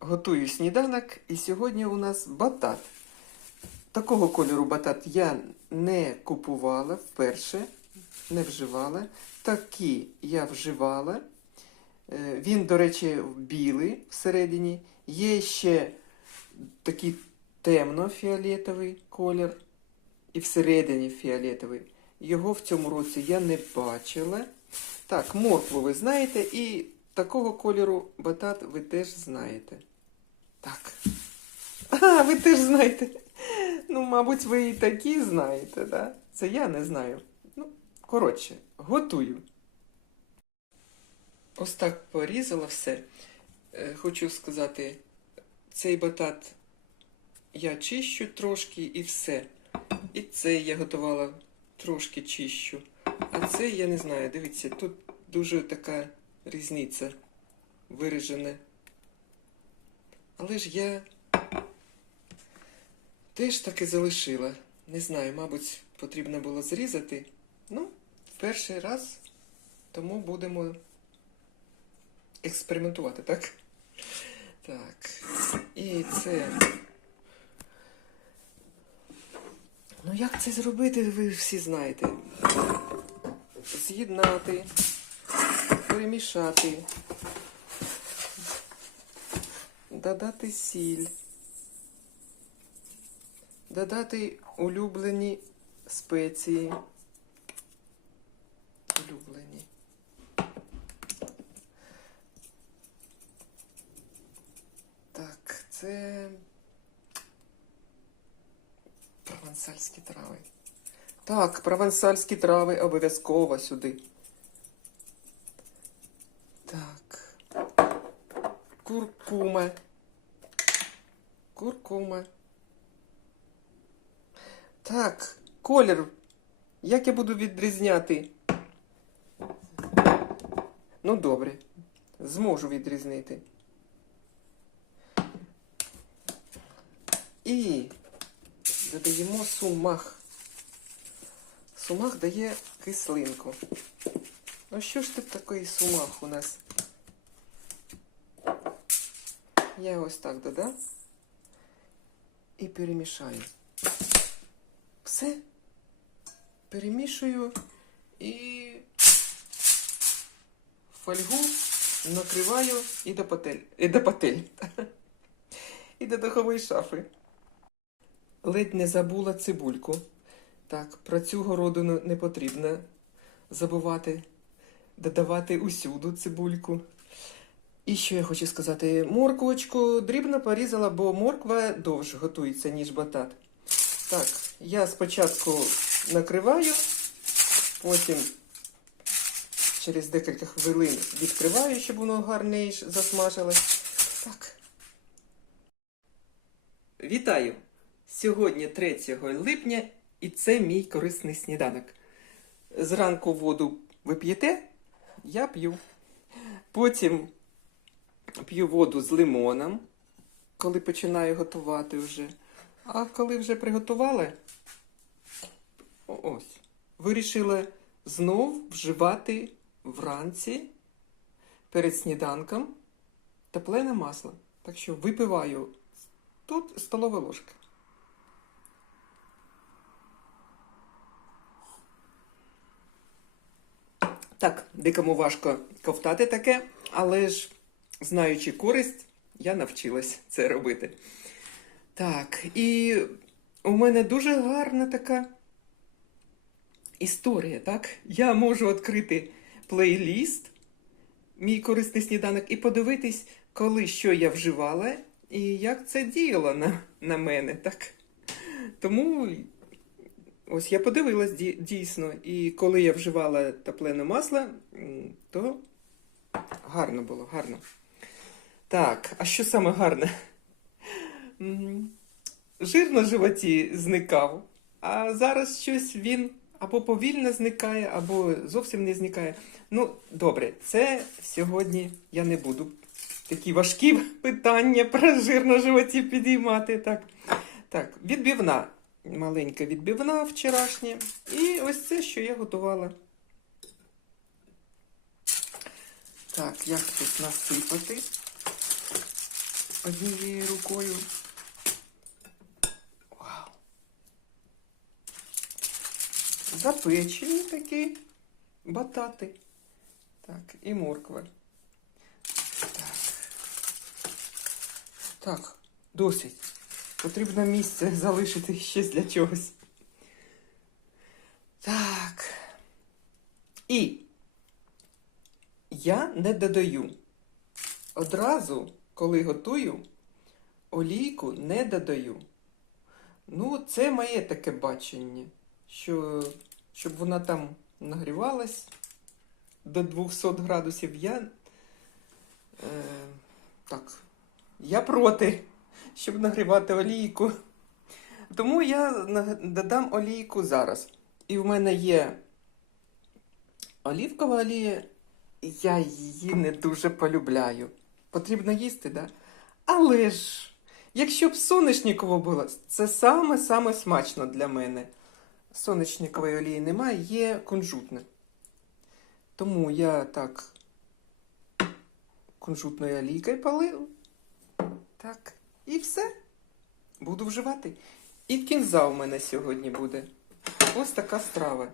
готую сніданок, і сьогодні у нас батат. Такого кольору батат я не купувала вперше, не вживала. Такі я вживала. Е, Він, до речі, білий всередині. Є ще такий темно-фіолетовий колір і всередині фіолетовий. Його в цьому році я не бачила. Так, моркву ви знаєте, і такого кольору батат ви теж знаєте. Так. А, ви теж знаєте. Ну, мабуть, ви і такі знаєте, да? Це я не знаю. Ну, коротше, готую. Ось так порізала все. Е, Хочу сказати, цей батат я чищу трошки і все. І цей я готувала трошки чищу. А цей я не знаю. Дивіться, тут дуже така різниця виражена. Але ж я теж таки залишила. Не знаю, мабуть, потрібно було зрізати. Ну, в перший раз, тому будемо експериментувати, так? Так. І це. Ну, як це зробити, ви всі знаєте. З'єднати, перемішати, додати сіль, додати улюблені спеції. Улюблені. Так, це провансальські трави. Так, провансальські трави обов'язково сюди. Так. Куркума. Куркума. Так, колір. Як я буду відрізняти? Ну, добре. Зможу відрізнити. І додаємо сумах. Сумах дає кислинку. Ну що ж тут такий сумах у нас? Я ось так додам і перемішаю. Все. Перемішую і фольгу накриваю і до патель. І до патель. І до духової шафи. Ледь не забула цибульку. Так, про цю городину не потрібно забувати додавати усюду цибульку. І що я хочу сказати? Морквочку дрібно порізала, бо морква довше готується, ніж батат. Так, я спочатку накриваю, потім через декілька хвилин відкриваю, щоб воно гарніше засмажилось. Так. Вітаю! Сьогодні 3 липня, і це мій корисний сніданок. Зранку воду ви п'єте? Я п'ю. Потім п'ю воду з лимоном, коли починаю готувати вже. А коли вже приготували, ось, вирішила знов вживати вранці перед сніданком теплене масло. Так що випиваю тут столова ложка. Так, дикому важко ковтати таке, але ж, знаючи користь, я навчилась це робити. Так, і у мене дуже гарна така історія, так? Я можу відкрити плейліст, мій корисний сніданок, і подивитись, коли що я вживала, і як це діяло на, на мене, так? Тому ось я подивилась дійсно, і коли я вживала топлене масло, то гарно було, гарно. Так, а що саме гарне? Жир на животі зникав, а зараз щось він або повільно зникає, або зовсім не зникає. Ну, добре, це сьогодні я не буду такі важкі питання про жир на животі підіймати. Так, так відбивна. Маленька відбивна вчорашня. І ось це, що я готувала. Так, як тут насипати? Однією рукою. Вау. Запечені такі батати. Так, і морква. Так. Так, досить. Потрібно місце залишити ще для чогось. Так. І я не додаю. Одразу, коли готую, олійку не додаю. Ну, це моє таке бачення, що щоб вона там нагрівалась до 200 градусів, я е, так, я проти, щоб нагрівати олійку. Тому я додам олійку зараз. І в мене є олівкова олія, я її не дуже полюбляю. Потрібно їсти, да? Але ж, якщо б соняшниково було, це саме-саме смачно для мене. Сонячникової олії немає, є кунжутне. Тому я так кунжутною олійкою полив. Так, і все. Буду вживати. І кінза у мене сьогодні буде. Ось така страва.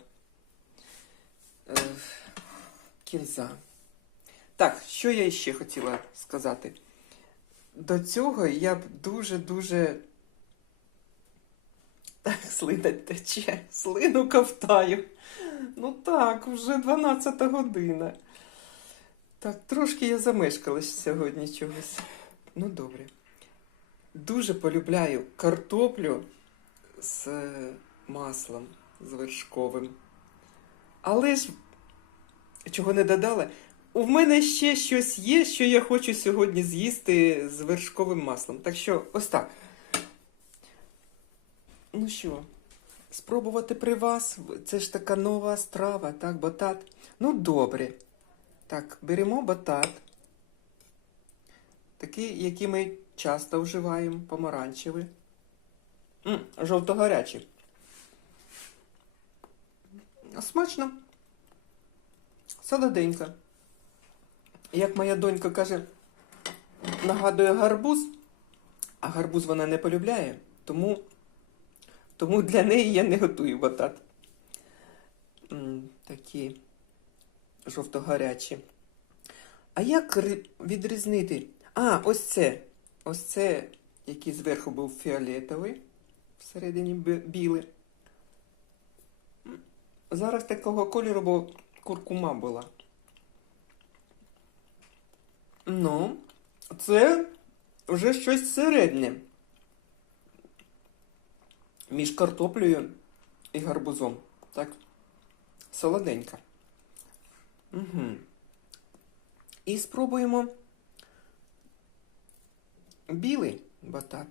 Е, кінза. Так, що я ще хотіла сказати? До цього я б дуже-дуже. Так, слина тече, слину ковтаю. Ну так, вже 12 година. Так, трошки я замешкалась сьогодні чогось. Ну, добре. Дуже полюбляю картоплю з е, маслом, з вершковим. Але ж, чого не додала, у мене ще щось є, що я хочу сьогодні з'їсти з вершковим маслом. Так що, ось так. Ну що, спробувати при вас? Це ж така нова страва, так, батат. Ну, добре. Так, беремо батат. Такий, який ми часто вживаємо, помаранчевий. М, жовто-гарячий. Смачно. Солоденько. Як моя донька каже, нагадує гарбуз, а гарбуз вона не полюбляє, тому, тому для неї я не готую батат. Такі жовто-гарячі. А як відрізнити? А, ось це. Ось це, який зверху був фіолетовий, всередині білий. Зараз такого кольору, бо куркума була. Ну, це вже щось середнє. Між картоплею і гарбузом. Так? Солоденька. Угу. І спробуємо білий батат.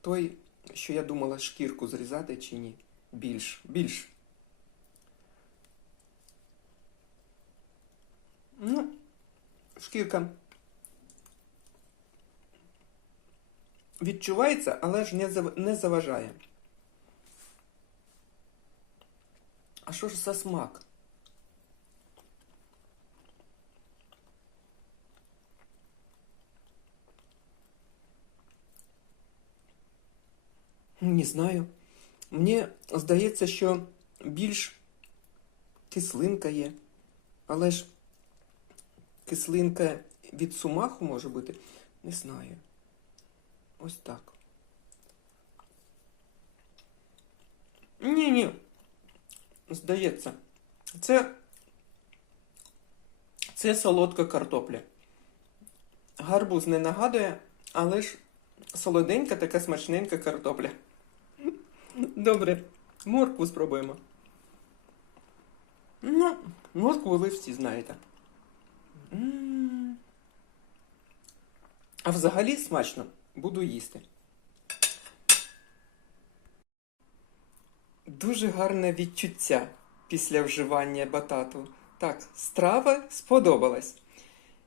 Той, що я думала, шкірку зрізати чи ні. Більш, більш. Ну, шкірка відчувається, але ж не, зав... не заважає. А що ж за смак? Не знаю. Мені здається, що більш кислинка є. Але ж кислинка від сумаху може бути. Не знаю. Ось так. Ні, ні. Здається. Це. Це солодка картопля. Гарбуз не нагадує, але ж солоденька така смачненька картопля. Добре, моркву спробуємо. Ну, моркву ви всі знаєте. А взагалі смачно. Буду їсти. Дуже гарне відчуття після вживання батату. Так, страва сподобалась.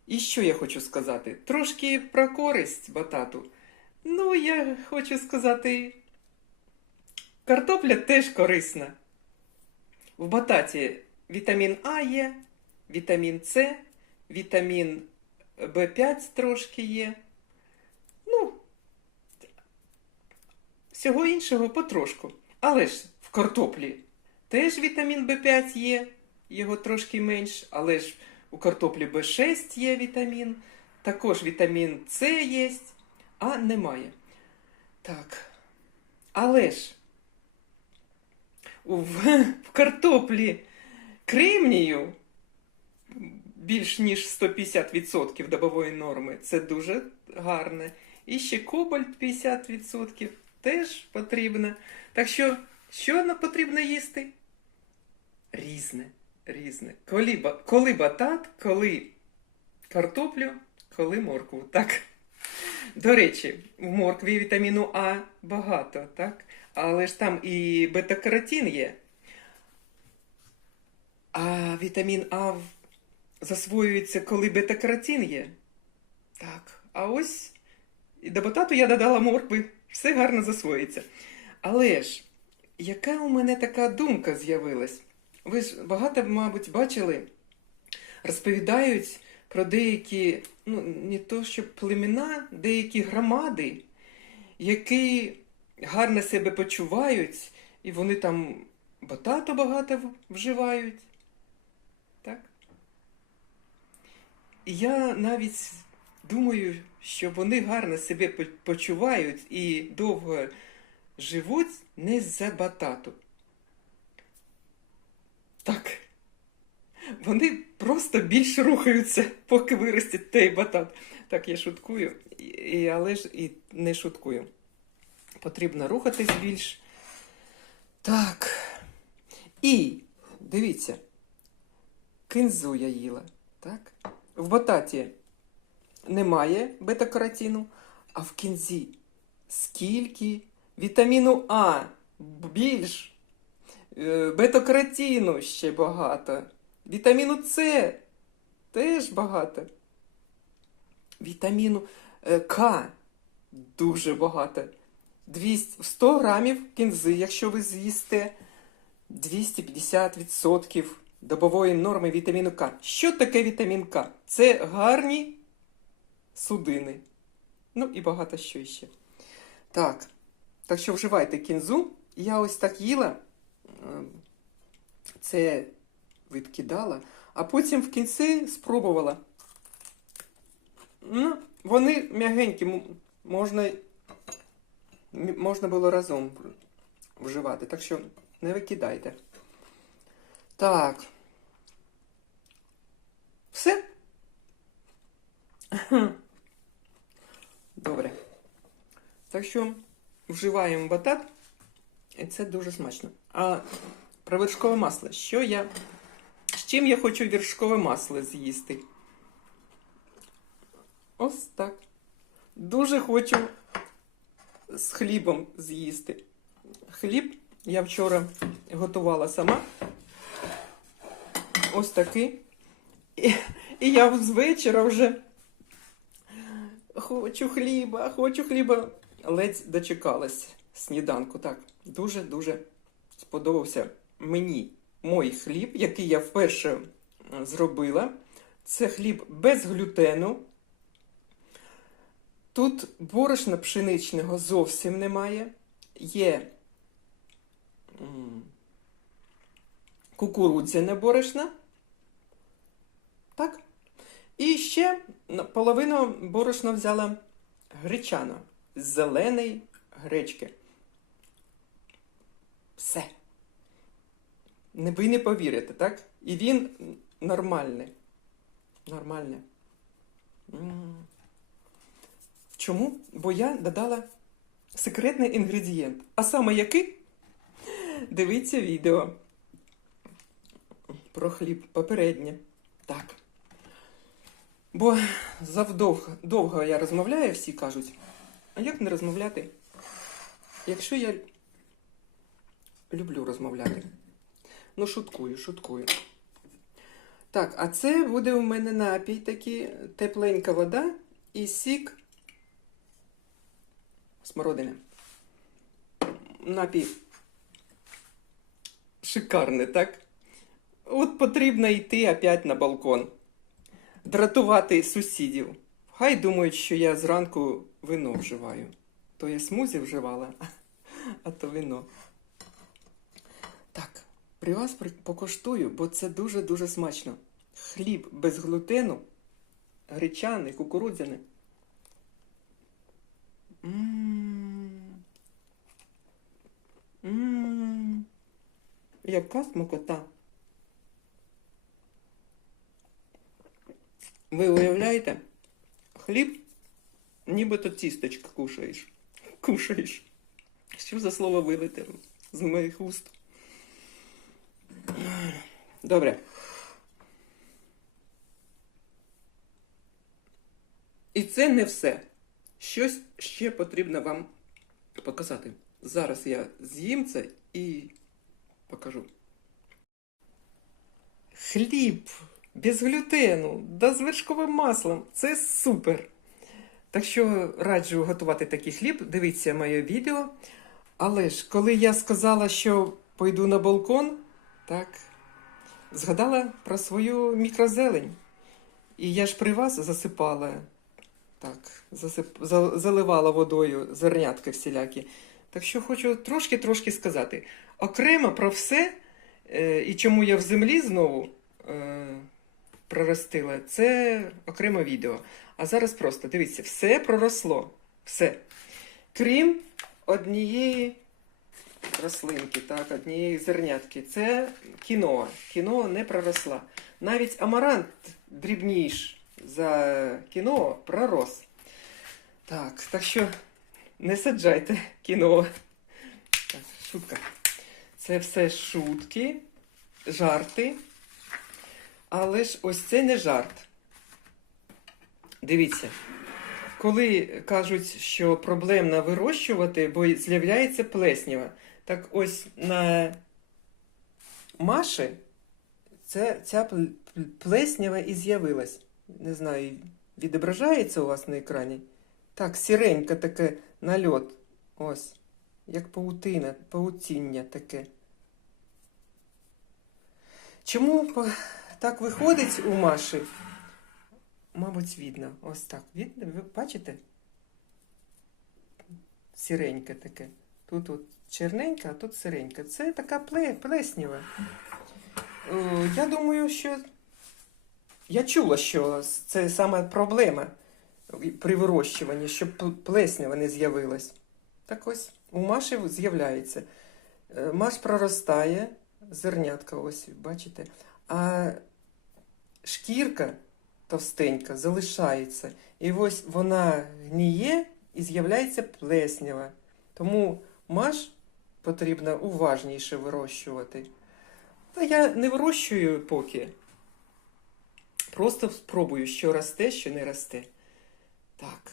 І що я хочу сказати? Трошки про користь батату. Ну, я хочу сказати, картопля теж корисна. В бататі вітамін А є, вітамін С, вітамін Б5 трошки є. Ну, всього іншого потрошку. Але ж в картоплі теж вітамін В5 є, його трошки менш, але ж у картоплі В6 є вітамін, також вітамін С є, а немає. Так. Але ж в, в картоплі кремнію більш ніж 150% добової норми. Це дуже гарне. І ще кобальт 50% теж потрібно. Так що, що нам потрібно їсти? Різне. Різне. Коли, коли батат, коли картоплю, коли моркву. Так. До речі, в моркві вітаміну А багато, так? Але ж там і бета-каротин є. А вітамін А в- засвоюється, коли бета-каротин є. Так. А ось і до батату я додала моркви, все гарно засвоїться. Але ж, яка у мене така думка з'явилась? Ви ж багато, мабуть, бачили, розповідають про деякі, ну, не то що племена, деякі громади, які гарно себе почувають, і вони там батату багато вживають. Так? І я навіть думаю, що вони гарно себе почувають і довго живуть не за батату. Так. Вони просто більше рухаються, поки виростять той батат. Так, я шуткую, і, але ж і не шуткую. Потрібно рухатись більш. Так. І дивіться, кинзу я їла. Так? В бататі немає бета-каротину, а в кінзі скільки вітаміну А більш, е, бета-каротину ще багато, вітаміну С теж багато, вітаміну е, К дуже багато. 200, 100 грамів кінзи, якщо ви з'їсте 250% добової норми вітаміну К. Що таке вітамін К? Це гарні судини. Ну і багато що ще. Так. Так що вживайте кінзу. Я ось так їла, ем, це відкидала, а потім в кінці спробувала. Ну, вони м'ягенькі, можна, можна було разом вживати, так що не викидайте. Так. Все? Добре. Так що вживаємо батат, і це дуже смачно. А про вершкове масло. Що я. З чим я хочу вершкове масло з'їсти? Ось так. Дуже хочу з хлібом з'їсти. Хліб я вчора готувала сама. Ось такий. І, і я з вечора вже хочу хліба, хочу хліба. Ледь дочекалась сніданку. Так, дуже-дуже сподобався мені мій хліб, який я вперше зробила. Це хліб без глютену. Тут борошна пшеничного зовсім немає. Є м, кукурудзяне борошна. Так. І ще половину борошна взяла гречана з зеленої гречки. Все. Ви не повірите, так? І він нормальний. М. Чому? Бо я додала секретний інгредієнт. А саме який? Дивіться відео про хліб попереднє. Так. Бо завдовго довго я розмовляю, всі кажуть. А як не розмовляти? Якщо я люблю розмовляти. Ну, шуткую, шуткую. Так, а це буде у мене напій такий, тепленька вода і сік смородини. Напій шикарний, так? От потрібно йти опять на балкон. Дратувати сусідів. Хай думають, що я зранку вино вживаю. То я смузі вживала, а то вино. Так, при вас покоштую, бо це дуже-дуже смачно. Хліб без глутену, гречаний, кукурудзяний. Яка смакота. Ви уявляєте? Хліб, нібито тістечко кушаєш. Кушаєш. Що за слово вилетіло з моїх уст? Добре. І це не все. Щось ще потрібно вам показати. Зараз я з'їм це і покажу. Хліб без глютену, да з вершковим маслом. Це супер. Так що раджу готувати такий хліб. Дивіться моє відео. Але ж, коли я сказала, що пойду на балкон, так, згадала про свою мікрозелень. І я ж при вас засипала, так, засип, заливала водою зернятки всілякі. Так що хочу трошки-трошки сказати. Окремо про все, е, і чому я в землі знову е, проростила, це окреме відео. А зараз просто дивіться, все проросло. Все. Крім однієї рослинки, так, однієї зернятки. Це кіноа. Кіноа не проросла. Навіть амарант дрібніш за кіноа пророс. Так, так що не саджайте кіноа. Так, шутка. Це все шутки, жарти. Але ж ось це не жарт. Дивіться, коли кажуть, що проблемно вирощувати, бо з'являється плеснява. Так ось на Маші це, ця пл- пл- плеснява і з'явилась. Не знаю, відображається у вас на екрані? Так, сіреньке таке нальот. Ось. Як паутина, паутіння таке. Чому так виходить у Маші? Мабуть, видно. Ось так. Видно? Ви бачите? Сіреньке таке. Тут от черненька, а тут сиренька. Це така пле, плесніва. Е, Я думаю, що я чула, що це саме проблема при вирощуванні, щоб плеснява не з'явилась. Так ось у Маші з'являється. Е, Маш проростає, зернятка, ось, бачите, а шкірка товстенька залишається. І ось вона гніє і з'являється плеснява. Тому маш потрібно уважніше вирощувати. Та я не вирощую поки. Просто спробую, що росте, що не росте. Так.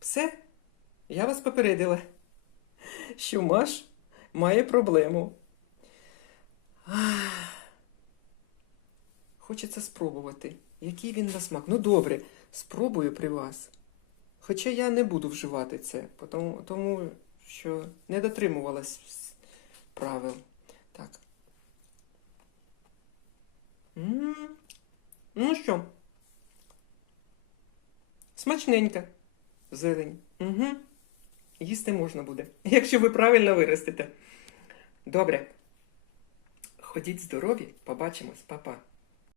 Все. Я вас попередила, що маш має проблему. Ах. Хочеться спробувати. Який він на смак? Ну добре, спробую при вас. Хоча я не буду вживати це, тому, тому що не дотримувалась правил. Так. Ну що? Смачненька зелень. Угу. Їсти можна буде, якщо ви правильно виростете. Добре. Ходіть здорові, побачимось, Па-па.